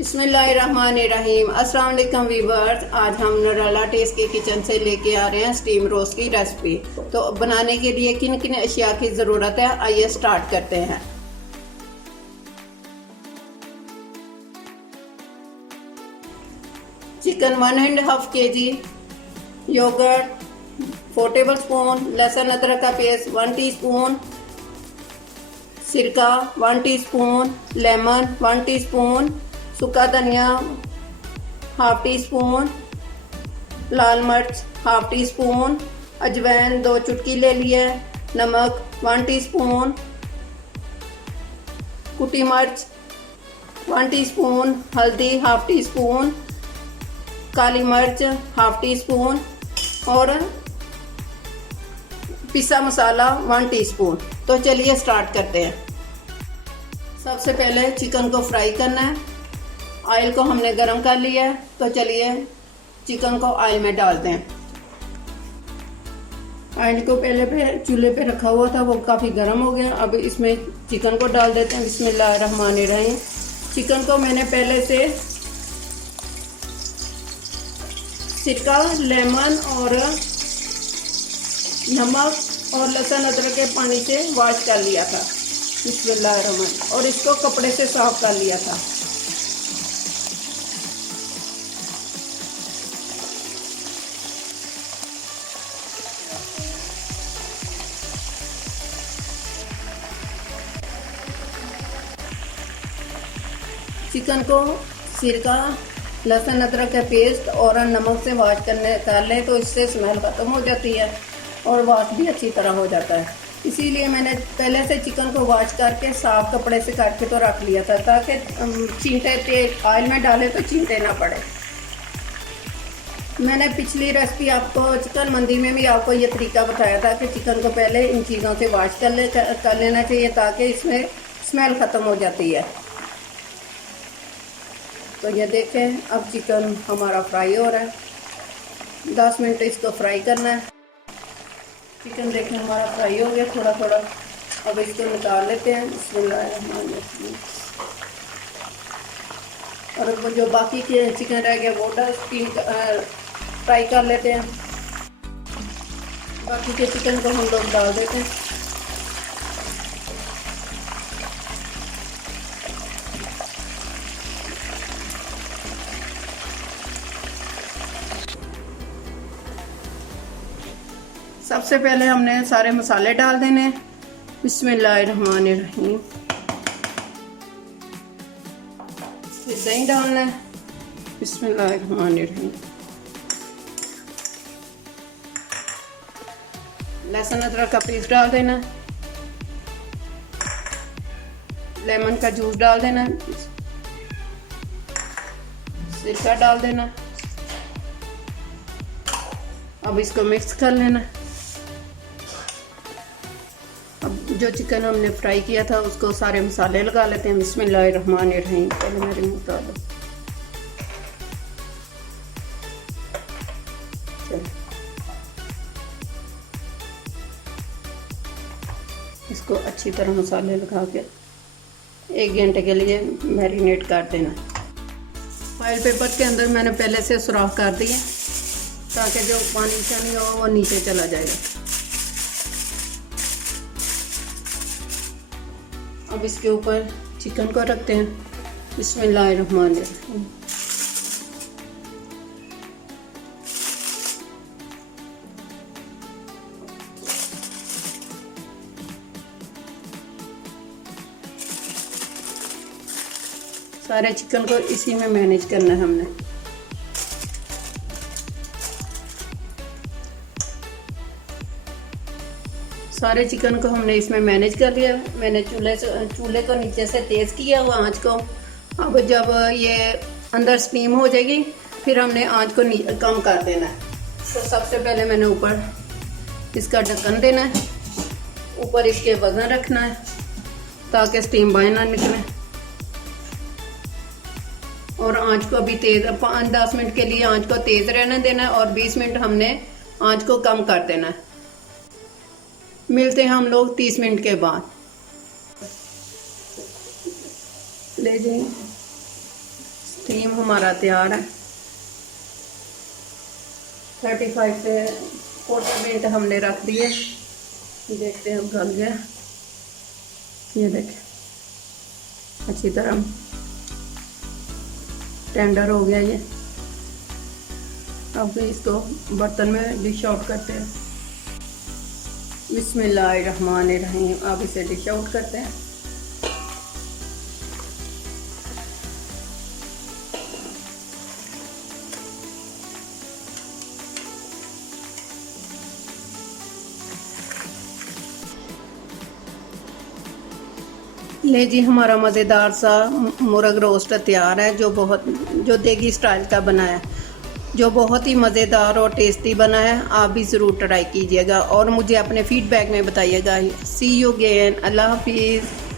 बिस्मिल्लाहिर्रहमानिर्रहीम। अस्सलाम वालेकुम वीवर्स। आज हम नराला टेस्ट के किचन से लेके आ रहे हैं स्टीम रोस्ट की रेसिपी। तो बनाने के लिए किन किन अशिया की ज़रूरत है, आइए स्टार्ट करते हैं। चिकन 1.5 kg, योगर्ट 4 टेबलस्पून, लहसुन अदरक का पेस्ट 1 टीस्पून, सिरका 1 टीस्पून, लेमन 1 टीस्पून, सूखा धनिया 1/2 टीस्पून, लाल मिर्च 1/2 टीस्पून, अजवाइन 2 चुटकी ले लिए, नमक 1 टीस्पून, कुटी मिर्च 1 टीस्पून, हल्दी 1/2 टीस्पून, काली मिर्च 1/2 टीस्पून और पिसा मसाला 1 टीस्पून। तो चलिए स्टार्ट करते हैं। सबसे पहले चिकन को फ्राई करना है। ऑयल को हमने गरम कर लिया है, तो चलिए चिकन को ऑयल में डालते हैं। ऑयल को पहले चूल्हे पे रखा हुआ था, वो काफ़ी गर्म हो गया। अब इसमें चिकन को डाल देते हैं। बिस्मिल्लाहिर्रहमानिर्रहीम। चिकन को मैंने पहले से सिरका, लेमन और नमक और लहसुन अदरक के पानी से वॉश कर लिया था। बिस्मिल्लाहिर्रहमानिर्रहीम। और इसको कपड़े से साफ कर लिया था। चिकन को सिरका, लहसुन अदरक का पेस्ट और नमक से वॉश कर लें तो इससे स्मेल ख़त्म हो जाती है और वॉश भी अच्छी तरह हो जाता है। इसीलिए मैंने पहले से चिकन को वॉश करके साफ कपड़े से काट के तो रख लिया था, ताकि चींटे ऑयल में डाले तो चींटे ना पड़े। मैंने पिछली रेसिपी आपको चिकन मंदी में भी आपको ये तरीका बताया था कि चिकन को पहले इन चीज़ों से वॉश कर लेना चाहिए, ताकि इसमें स्मेल ख़त्म हो जाती है। तो ये देखें, अब चिकन हमारा फ्राई हो रहा है। 10 मिनट इसको फ्राई करना है। चिकन देखें हमारा फ्राई हो गया थोड़ा थोड़ा। अब इसको निकाल लेते हैं। बिस्मिल्लाहिर्रहमानिर्रहीम। और जो बाकी के चिकन रह गया वो फ्राई कर लेते हैं। बाकी के चिकन को हम लोग डाल देते हैं। सबसे पहले हमने सारे मसाले डाल देने। बिस्मिल्लाहिर्रहमानिर्रहीम। फिर दही डालना है। बिस्मिल्लाहिर्रहमानिर्रहीम। लहसुन अदरक का पेस्ट डाल देना। लेमन का जूस डाल देना। सिरका डाल देना। अब इसको मिक्स कर लेना। जो चिकन हमने फ्राई किया था उसको सारे मसाले लगा लेते हैं। बिस्मिल्लाहिर्रहमानिर्रहीम। पहले मैं रिमूव कर दूँ। इसको अच्छी तरह मसाले लगा के 1 घंटे के लिए मैरिनेट कर देना। फॉइल पेपर के अंदर मैंने पहले से सुराख कर दिए, ताकि जो पानी नहीं हो वो नीचे चला जाएगा। अब इसके ऊपर चिकन को रखते हैं। बिस्मिल्लाहिर्रहमानिर्रहीम। सारे चिकन को इसी में मैनेज करना है हमने। सारे चिकन को हमने इसमें मैनेज कर लिया। मैंने चूल्हे को नीचे से तेज़ किया हुआ आंच को। अब जब ये अंदर स्टीम हो जाएगी फिर हमने आंच को कम कर देना है। तो सबसे पहले मैंने ऊपर इसका ढक्कन देना है, ऊपर इसके वजन रखना है ताकि स्टीम बाहर ना निकले। और आंच को अभी तेज़ 5-10 मिनट के लिए आंच को तेज़ रहने देना है और 20 मिनट हमने आंच को कम कर देना है। मिलते हैं हम लोग 30 मिनट के बाद। ले जाइए। स्टीम हमारा तैयार है। 35 से 40 मिनट हमने रख दिए। देखते हैं अब गल गया। ये देखें अच्छी तरह टेंडर हो गया ये। अब इसको बर्तन में डिश आउट करते हैं। बिस्मिल्लाहिर्रहमानिर्रहीम। अब इसे डिश आउट करते हैं। ले जी, हमारा मज़ेदार सा मुर्ग रोस्ट तैयार है, जो देगी स्टाइल का बना है, जो बहुत ही मज़ेदार और टेस्टी बना है। आप भी ज़रूर ट्राई कीजिएगा और मुझे अपने फीडबैक में बताइएगा। सी यू अगेन। अल्लाह हाफिज़।